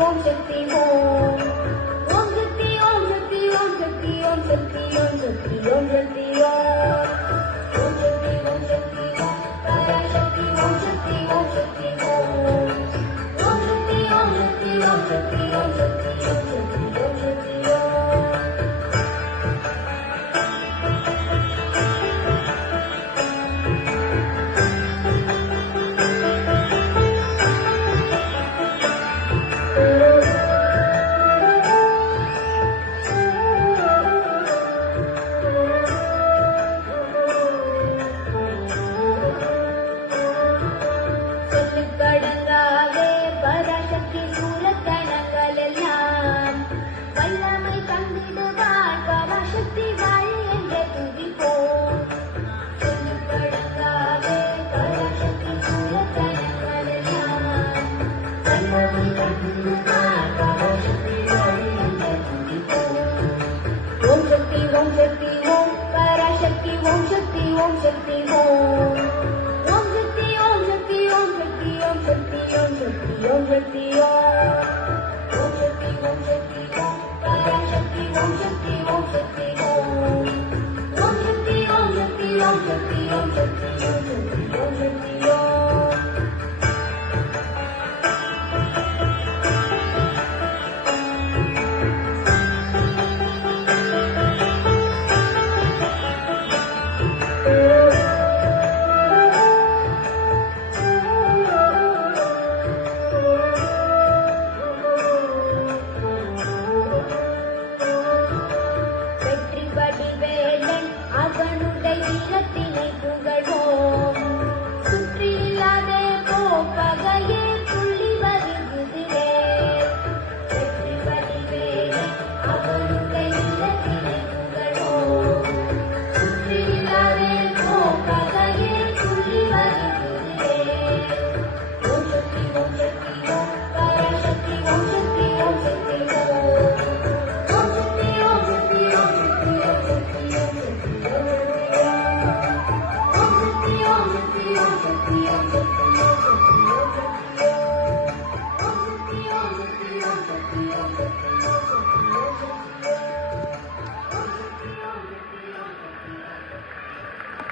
Om Shakti Om Om Shakti Om Shakti Om Shakti Om Shakti Om Shakti Om Shakti Om Om Shakti Om Shakti Om Parasakthi Om Shakti Om Shakti Om Om Shakti Om Shakti Om Shakti Om Shakti Om Shakti Om Shakti Om Om Shakti Om Shakti Om Parasakthi Om Shakti Om Shakti Om Om Shakti Om Shakti Om Shakti Om Shakti Om Shakti Om Shakti Om Om Shakti Om Shakti Om Parasakthi Om Shakti Om Shakti Om Om Shakti Om Shakti Om Shakti Om Shakti Om Shakti Om Shakti Om